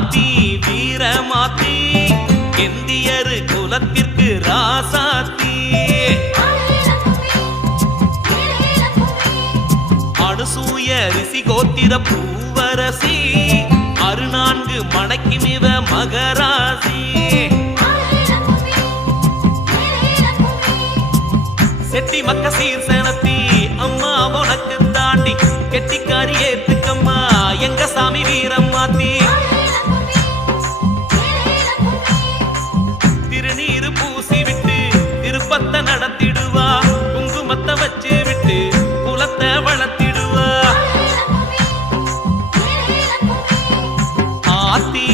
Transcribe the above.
ஆத்தி வீரமாத்தி இந்தியரு குலத்திற்கு ராசாத்தி அனுசூய ரிஷி கோத்திர பூவரசி அருநான்கு மணக்கிமிவ மகராசி செட்டி மக்க சீர்சனத்தி அம்மா உனக்கு தாண்டி கெட்டிக்காரி ஏத்துக்கம்மா எங்க சாமி வீரம்மாத்தி திருநீரு பூசி விட்டு திருப்பத்தை நடத்திடுவா குங்குமத்தை வச்சு விட்டு குலத்தை வளர்த்திடுவா ஆத்தி